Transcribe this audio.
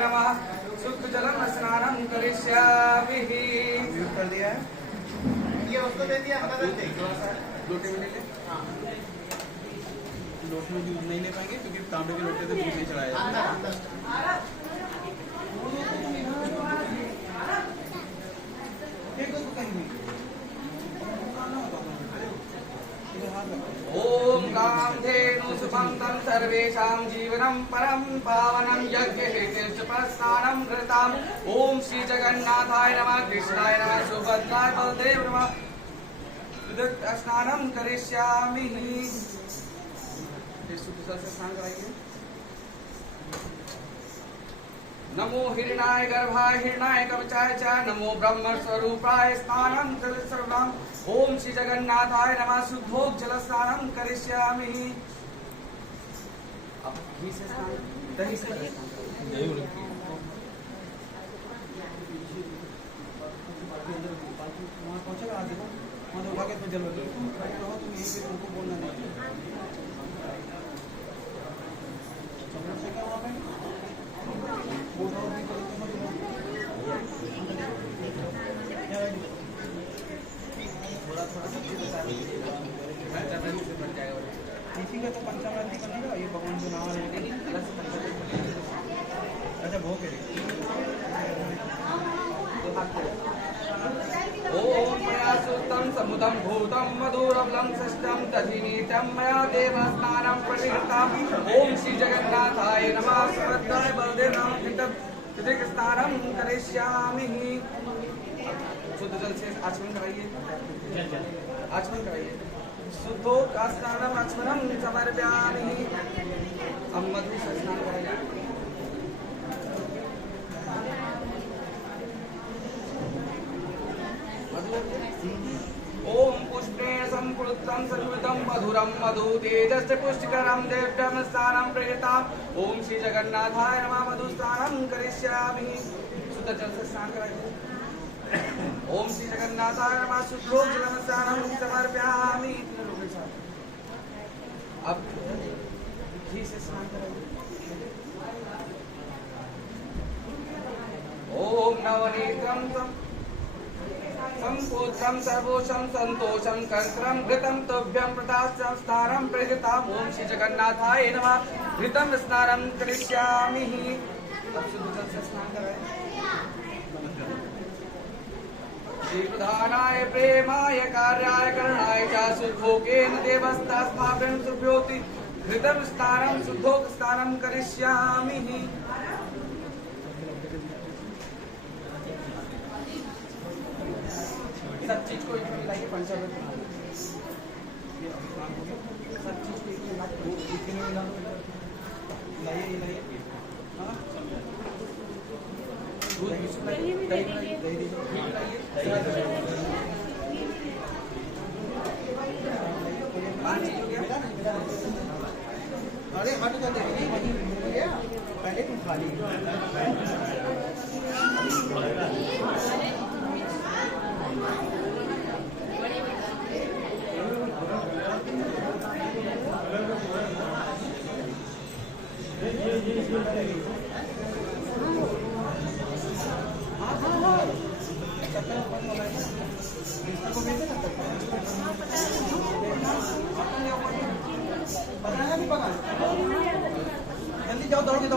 नमः शुद्ध जलम स्नानं करिष्यामि। म्यूट कर दिया है ये उसको दे दिया लोटे में ले ले। लोटे में दूध नहीं ले पाएंगे क्योंकि तांबे के लोटे से दूध नहीं चढ़ाया ओम कामधेनु सुपंतं सर्वेषां जीवनं परं पावनं यज्ञहेतुश्च प्रस्थानं कृताम्। ओम श्री जगन्नाथाय नमः कृष्णाय नमः सुभद्राय बलदेव नमः स्नानं करिष्यामि। शुद्ध जल से स्नान कराइए। नमो हिरणाय गर्भाय हिरणाय कवचाय च नमो ब्रह्म स्वरूपाय स्नानं सर्वम्। ओम श्री जगन्नाथाय नमः शुद्धोक जल स्नानं करिष्यामि। अब घी से स्नान दही से वहाँ पहुँचेगा आगे वहाँ तो भागे तो जल तुम यहीं पे तुमको बोलना नहीं इसी का तो पंचामृत नहीं बनेगा ये भगवान जो नाम है अच्छा भोग है। ओम मया सुतं समुदं भूतं मधुरबलं षष्ठं दधिनीतं मया देव स्नानं प्रतिहताम्। ओम श्री जगन्नाथाय नमः सुभद्राय बलदेव नमः स्नानं करिष्यामि। शुद्ध जल से आचमन कराइए। आचमन कराइए। शुद्धोक स्नानम आचमनम समर्पयामि। अब मधु से स्नान कराइए। ओम पुष्पेण संपुष्टं संयुतं मधुरं मधु तेजस्य पुष्टिकरं देव्यं स्नानं प्रयताम्। ओम श्री जगन्नाथाय नमः मधु स्नानं करिष्यामि। शुद्ध जल से स्नान कराइए। ओम श्री जगन्नाथाय नमः शुद्धोक जलं स्नानं समर्पयामि। अब घी से स्नान कराइए। ओम नवनीतं संपूत्रं सर्वोषं संतोषं कंत्रं घृतं तुभ्यं प्रदास्यं स्नानं प्रयताम्। ओम श्री जगन्नाथाय नमः घृतं स्नानं करिष्यामि। अब शुद्ध जल से स्नान कराएं। श्री प्रधानाय प्रेमाय कार्याय करणाय च शुद्धोकेन देवस्तास्माभ्यं शुभ्योति घृतं स्नानं शुद्धोक स्नानं करिष्यामि। सब चीज को इसमें मिलाइए। पंचामृत सब चीज को इसमें मिलाइए। हाँ दही अरे हट जाते पहले तुम खा ली जल्दी जाओ दौड़ के